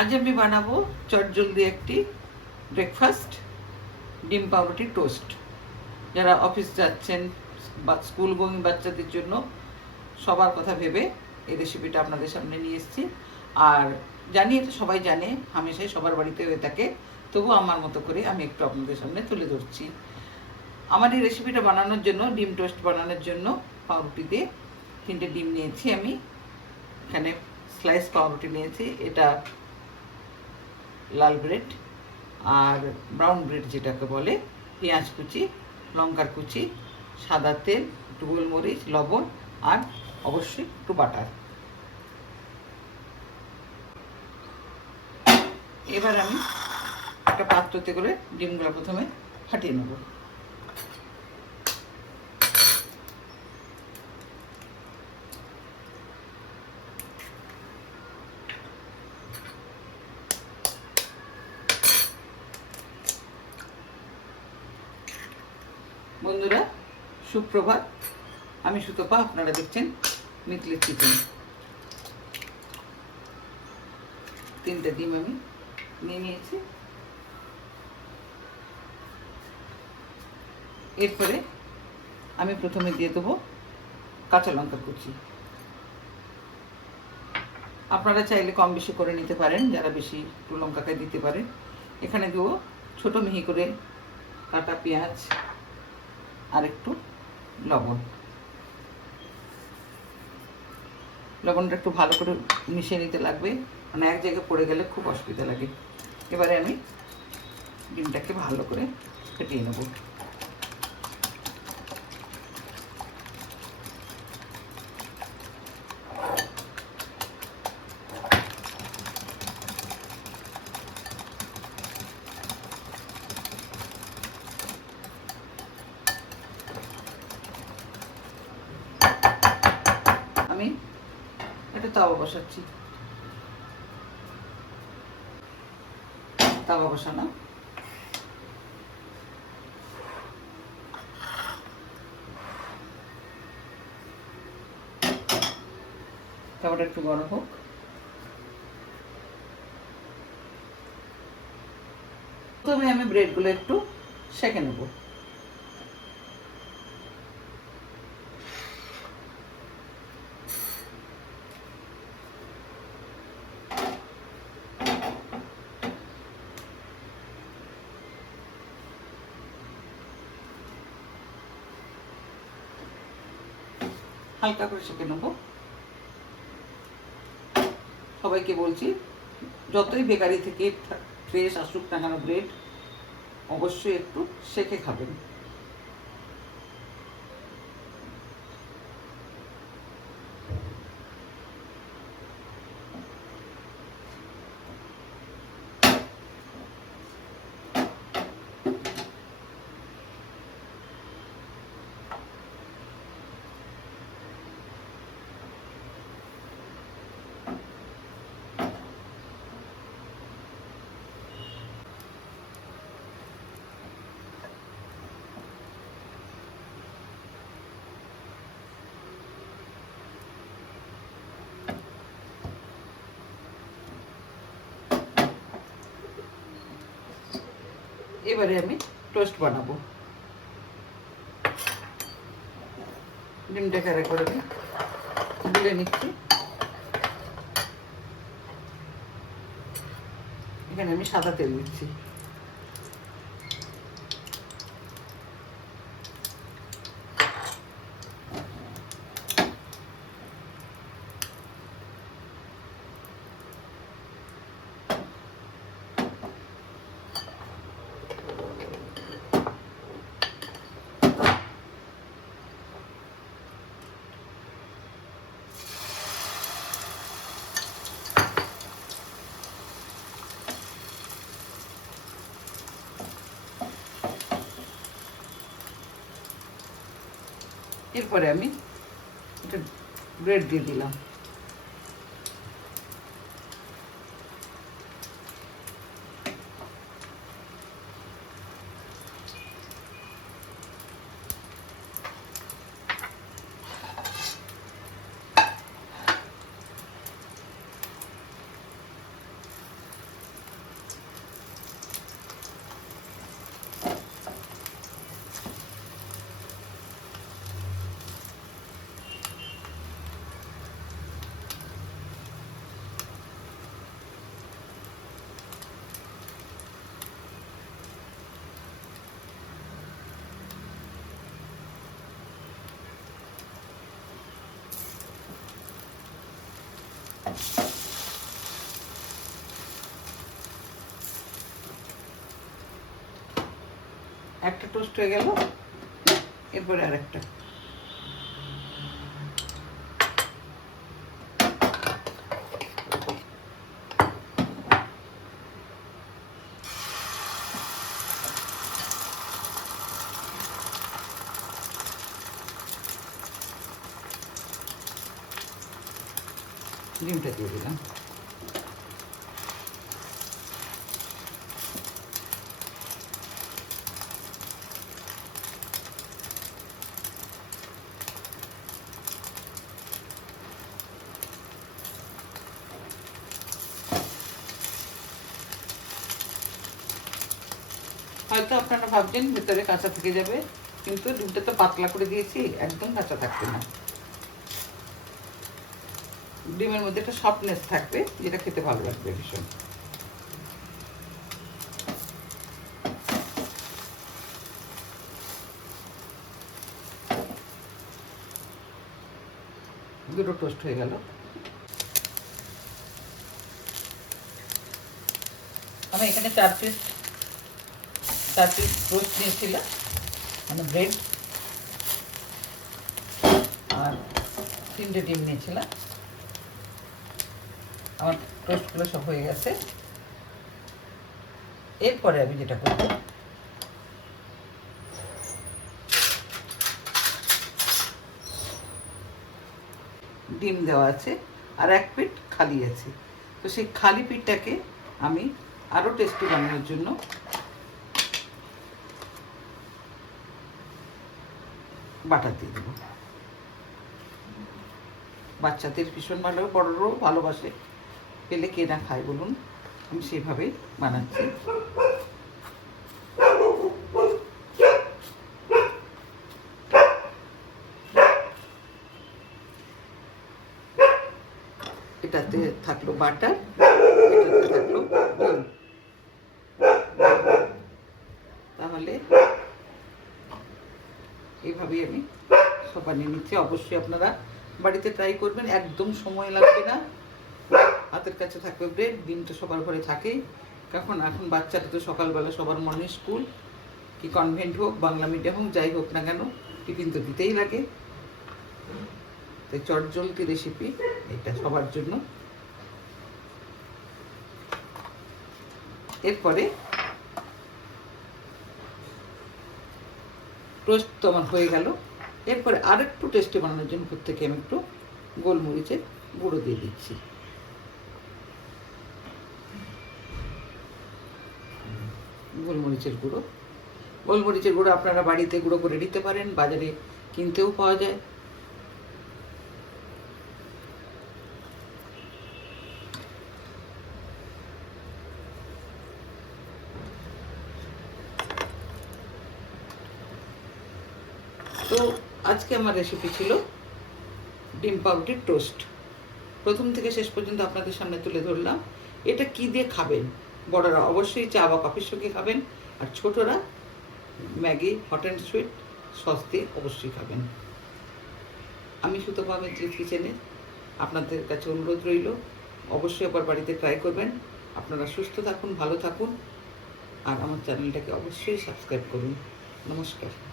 আজ আমি বানাবো চটজলদি একটি ব্রেকফাস্ট ডিম পাউরুটি টোস্ট যারা অফিস যাচ্ছেন বা স্কুল গোয়িং বাচ্চাদের জন্য, সবার কথা ভেবে এই রেসিপিটা আপনাদের সামনে নিয়ে এসেছি। আর জানি এটা সবাই জানে, হামেশাই সবার বাড়িতে হয়ে থাকে। তবু আমার মতো করে আমি একটু আপনাদের সামনে তুলে ধরছি। আমার এই রেসিপিটা বানানোর জন্য, ডিম টোস্ট বানানোর জন্য পাউরুটি দিয়ে তিনটে ডিম নিয়েছি আমি। এখানে স্লাইস পাউরুটি নিয়েছি। এটা লাল ব্রেড আর ব্রাউন ব্রেড যেটাকে বলে, পেঁয়াজ কুচি, লঙ্কার কুচি, সাদা তেল, একটু গোলমরিচ, লবণ আর অবশ্যই একটু বাটার। এবার আমি একটা পাত্রতে করে ডিমগুলো প্রথমে ফাটিয়ে নেব। বন্ধুরা, সুপ্রভাত। আমি সুতপা, আপনারা দেখছেন মিতলের চিকেন তিনটে ডিম আমি নিয়ে নিয়েছি। এরপরে আমি প্রথমে দিয়ে দেবো কাঁচা লঙ্কা কুচি। আপনারা চাইলে কম বেশি করে নিতে পারেন, যারা বেশি লঙ্কাকে দিতে পারেন এখানে দেবো ছোটো মিহি করে কাটা পেঁয়াজ আর একটু লবণ। লবণটা একটু ভালো করে মিশিয়ে নিতে লাগবে। মানে এক জায়গায় পড়ে গেলে খুব অসুবিধা লাগে। এবারে আমি ডিমটাকে ভালো করে ফেটিয়ে নেব আমি একটা তাওয়া বসাচ্ছি। তাওয়া বসানো। তাওয়াটা একটু গরম হোক। প্রথমে আমি ব্রেডগুলো একটু সেঁকে নেব। হালকা করে সেঁকে নেব। সবাইকে বলছি, যতই বেকারি থেকে ফ্রেশ আসুক না কেন, ব্রেড অবশ্যই একটু শেখে খাবেন। এবারে আমি টোস্ট বানাবো। ডিমটা ক্যারে করে গুলে নিচ্ছি। এখানে আমি সাদা তেল দিচ্ছি। এরপরে আমি একটা ব্রেড দিয়ে দিলাম। একটা টোস্ট হয়ে গেল এরপরে আরেকটা। ডিমটা দিয়ে দিলাম। হয়তো আপনারা ভাবছেন ভেতরে কাঁচা থেকে যাবে, কিন্তু ডিমটা তো পাতলা করে দিয়েছি, একদম কাঁচা থাকবে না। ডিমের মধ্যে একটা সফটনেস থাকবে, যেটা খেতে ভালো লাগবে ভীষণ। দুটো টোস্ট হয়ে গেল। আমি এখানে চার পিস চার পিস টোস্ট নিয়েছিলাম মানে ব্রেড আর তিনটে ডিম নিয়েছিলাম। আমার টোস্টগুলো সব হয়ে গেছে। এরপরে আমি যেটা করব, ডিম দেওয়া আছে আর এক পিঠ খালি আছে। তো সেই খালি পিঠটাকে আমি আরও টেস্টি বানানোর জন্য বাটার দিয়ে দেবো। বাচ্চাদের ভীষণ ভালো, বড়রাও ভালোবাসে। পেলে কে না খায় বলুন? আমি সেভাবেই বানাচ্ছি। এটাতে থাকল বাটার থাকল তাহলে এইভাবেই আমি সব বানিয়ে নিচ্ছি। অবশ্যই আপনারা বাড়িতে ট্রাই করবেন, একদম সময় লাগবে না। হাতের কাছে থাকবে ব্রেড তো সবার ঘরে থাকেই। কখন এখন বাচ্চাটা তো সকালবেলা সবার মর্নিং স্কুল, কি কনভেন্ট হোক, বাংলা মিডিয়াম হোক, যাই হোক না কেন, টিফিন তো দিতেই লাগে। তাই চটজলতি রেসিপি এটা সবার জন্য। এরপরে টোস্ট আমার হয়ে গেল। এরপরে আরেকটু টেস্টি বানানোর জন্য প্রত্যেকে আমি একটু গোলমরিচের গুঁড়ো দিয়ে দিচ্ছি। গোলমরিচের গুঁড়ো। গোলমরিচের গুঁড়ো আপনারা বাড়িতে গুঁড়ো করে নিতে পারেন, বাজারে কিনতেও পাওয়া যায়। তো আজকে আমার রেসিপি ছিল ডিম পাউরুটির টোস্ট প্রথম থেকে শেষ পর্যন্ত আপনাদের সামনে তুলে ধরলাম। এটা কি দিয়ে খাবেন? বড়রা অবশ্যই চা বা কফির সঙ্গে খাবেন, আর ছোটরা Maggi, hot and sweet sauce দিয়ে অবশ্যই খাবেন। আমি সুতপা মিত্রির কিচেনে। আপনাদের কাছে অনুরোধ রইল, অবশ্যই আবার বাড়িতে ট্রাই করবেন। আপনারা সুস্থ থাকুন, ভালো থাকুন, আর আমার চ্যানেলটাকে অবশ্যই সাবস্ক্রাইব করুন। নমস্কার।